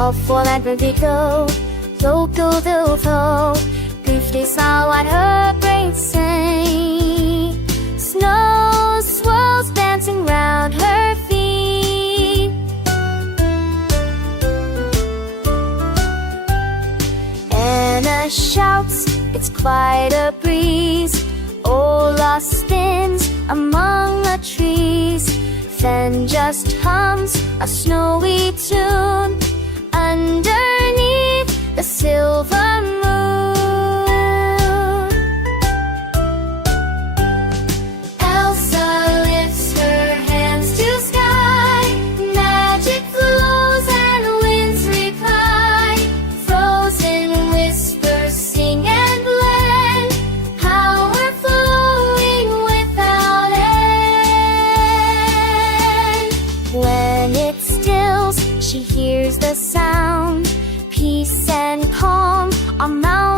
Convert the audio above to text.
Hop for that baby go, go, go, go, go. If they saw what her brains say, snow swirls dancing round her feet. Anna shouts, it's quite a breeze. Ola spins among the trees, then just hums a snowy tune underneath the silver moon. Elsa lifts her hands to sky, magic flows and winds reply. Frozen whispers sing and blend, power flowing without end. When it stills, she hears the sound, peace and calm on mountains.